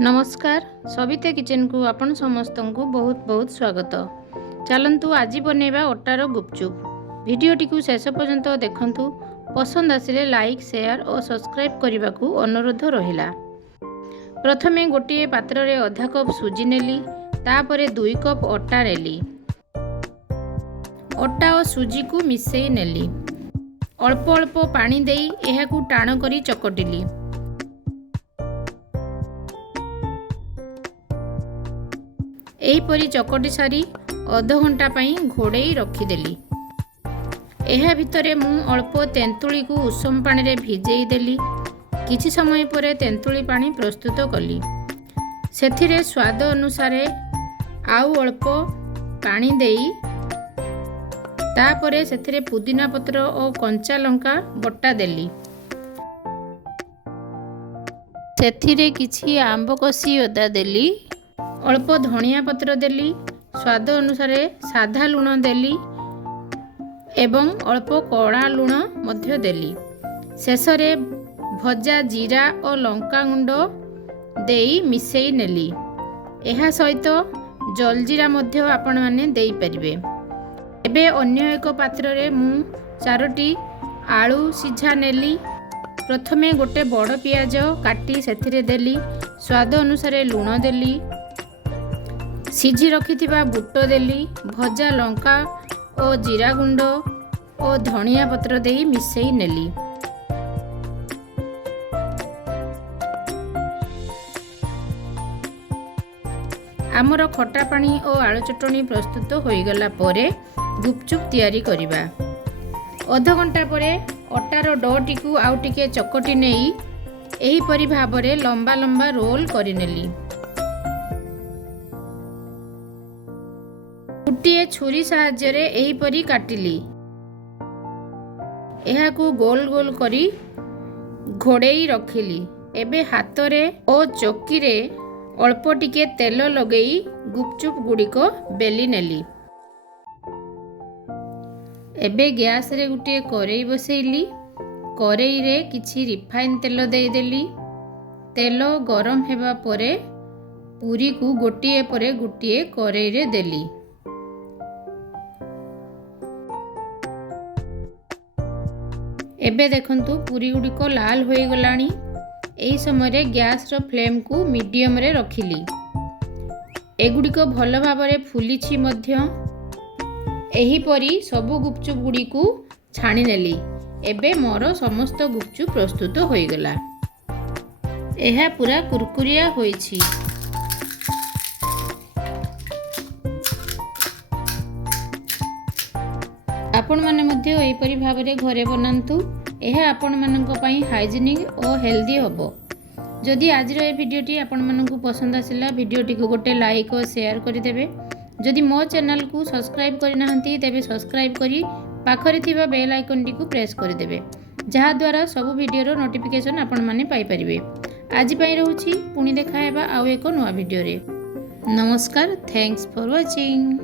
नमस्कार सविता किचन को आपण समस्त को बहुत बहुत स्वागत। चलतु आज बनैबा अटार गुपचुप। वीडियोटी को शेष पर्यंत देखंतु। पसंद आसिले लाइक शेयर और सब्सक्राइब करने को अनुरोध रहिला। प्रथमे गोटे पात्र रे आधा कप सुजी नेली, तापरे 2 कप अटा नेली। अटा और सुजी को मिसई नेली। अल्प अल्प पानी देई एहाकू टाण करी चकटिली। एहीपरी चकटी सारी अध घंटा पई घोड़े रखीदेली। एहा भितरे मु अल्प तेंतुली को उषम पानी रे भिजेई देली। किछि समय परे तेंतुली पानी प्रस्तुत कली। सेथिरे स्वाद अनुसार आउ अल्प पानी देई तापरे सेथिरे पुदीना पत्र और कंचा लंका बटा देली। सेथिरे किछि आंब कसी अदा देली। अल्प धनिया पत्र देली। स्वाद अनुसार साधा लुण देली एवं अल्प कड़ा लुण मध्य देली। शेषरे भजा जीरा और लंका गुंड देई मिसई नेली। एहा सहित जलजीरा मध्य आपण माने देई परिबे। एबे अन्य एक पात्र रे मु 4टी आलू सिझा नेली। प्रथमे गोटे बड़ पियाज काटी सेथिरे देली। स्वाद अनुसार लुण देली। सिझी रखिथिबा बुट देली। भजा लंका और जीरा गुंड और धनिया पत्र देई मिसई नेली। आमर खटा पानी और आलू चटनी प्रस्तुत हो गला परे गुपचुप तैयारी करिबा। अध घंटा परे अटार डोटी को आउ टिके चकटी नेई एही परि भाबरे लंबा लंबा रोल करिनेली। गोटे छुरी साहाय्य एही परी काटिली। एहाकू गोल गोल करी घोड़ेई रखिली। एबे हातरे और चौकी रे अल्प टिके तेल लगेई गुपचुप गुड़िक बेली नेली। एबे गैस रे गुटे करेई बसैली। करेई रे किछि रिफाइन तेल देई देली। तेल गरम हेबा परे पूरी को गोटिए परे गोटिए करेई रे देली। एबे देखंतु पूरी गुड़िक लाल हो गलानी। एही समय गैस रो फ्लेम को मीडियम रे रखिली। एगुड़िक भल भाबरे फुलिछि मध्य। एही परी सबु गुपचुप गुड़ी को छाणी नेली। एबे मोर समस्त गुपचुप प्रस्तुत हो गला। एहा पूरा कुरकुरिया होईछि। आपण माने मध्य एपरी भाबरे घरे बनांतु। एहा आपण मानक पई हाइजीनिक और हेल्दी होबो। जदि आज रो ए वीडियोटी आपण मानकु पसंद आसिला वीडियोटी को गोटे लाइक और शेयर करि देबे। जदि मो चैनल को सब्सक्राइब करि नाहंती तेबे सब्सक्राइब करी पाखरे थिबा बेल आइकन टी को प्रेस करि देबे, जहा द्वारा सब वीडियो रो नोटिफिकेशन आपण माने पाई परिबे। आज पई रहूची पुनी देखा हेबा आउ एको नवा वीडियो रे। नमस्कार, थैंक्स फॉर वाचिंग।